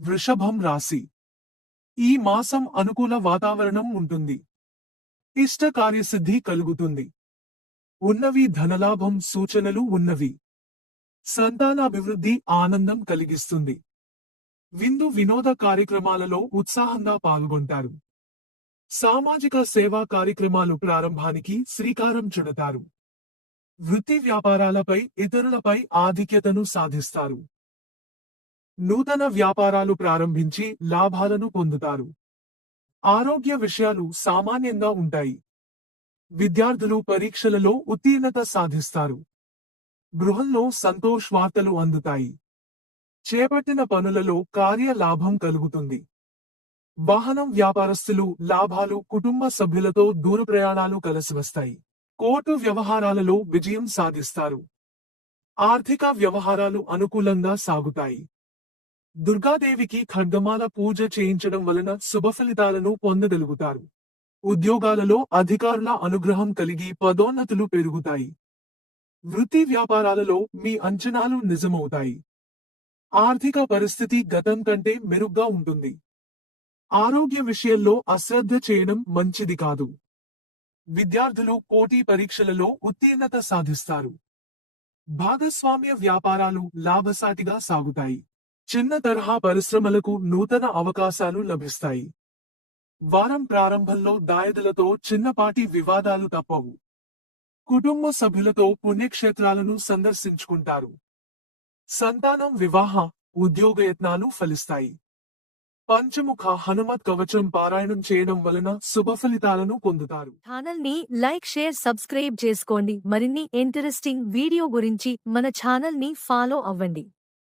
వృషభం రాశి. ఈ మాసం అనుకూల వాతావరణం ఉంటుంది. ఇష్ట కార్యసిద్ధి కలుగుతుంది. ఉన్నవి ధనలాభం సూచనలు ఉన్నవి. సంతానాభివృద్ధి ఆనందం కలిగిస్తుంది. విందు వినోద కార్యక్రమాలలో ఉత్సాహంగా పాల్గొంటారు. సామాజిక సేవా కార్యక్రమాలు ప్రారంభానికి శ్రీకారం చుడతారు. వృత్తి వ్యాపారాలపై ఇతరులపై ఆధిక్యతను సాధిస్తారు. నూతన వ్యాపారాలు ప్రారంభించి లాభాలను పొందుతారు. ఆరోగ్య విషయాలు సామాన్యంగా ఉంటాయి. విద్యార్థులు పరీక్షలలో ఉత్తీర్ణత సాధిస్తారు. గృహంలో సంతోష్ వార్తలు అందుతాయి. చేపట్టిన పనులలో కార్య లాభం కలుగుతుంది. వాహనం వ్యాపారస్తులు లాభాలు కుటుంబ సభ్యులతో దూర ప్రయాణాలు కలిసివస్తాయి. కోర్టు వ్యవహారాలలో విజయం సాధిస్తారు. ఆర్థిక వ్యవహారాలు అనుకూలంగా సాగుతాయి. దుర్గాదేవికి ఖడ్గమాల పూజ చేయించడం వలన శుభఫలితాలను పొందగలుగుతారు. ఉద్యోగాలలో అధికారుల అనుగ్రహం కలిగి పదోన్నతులు పెరుగుతాయి. వృత్తి వ్యాపారాలలో మీ అంచనాలు నిజమవుతాయి. ఆర్థిక పరిస్థితి గతం కంటే మెరుగ్గా ఉంటుంది. ఆరోగ్య విషయంలో అశ్రద్ధ చేయడం మంచిది కాదు. విద్యార్థులు పోటీ పరీక్షలలో ఉత్తీర్ణత సాధిస్తారు. భాగస్వామ్య వ్యాపారాలు లాభసాటిగా సాగుతాయి. చిన్న తరహా పరిశ్రమలకు నూతన అవకాశాలు లభిస్తాయి. వారం ప్రారంభంలో దాయదులతో చిన్నపాటి వివాదాలు తప్పవు. కుటుంబ సభ్యులతో పుణ్యక్షేత్రాలను సందర్శించుకుంటారు. సంతానం వివాహ ఉద్యోగయత్నాలు ఫలిస్తాయి. పంచముఖ హనుమత్ కవచం పారాయణం చేయడం వలన శుభఫలితాలను పొందుతారు. ఛానల్ ని లైక్ షేర్ సబ్స్క్రైబ్ చేసుకోండి. మరిన్ని ఇంట్రెస్టింగ్ వీడియో గురించి మన ఛానల్ ని ఫాలో అవ్వండి.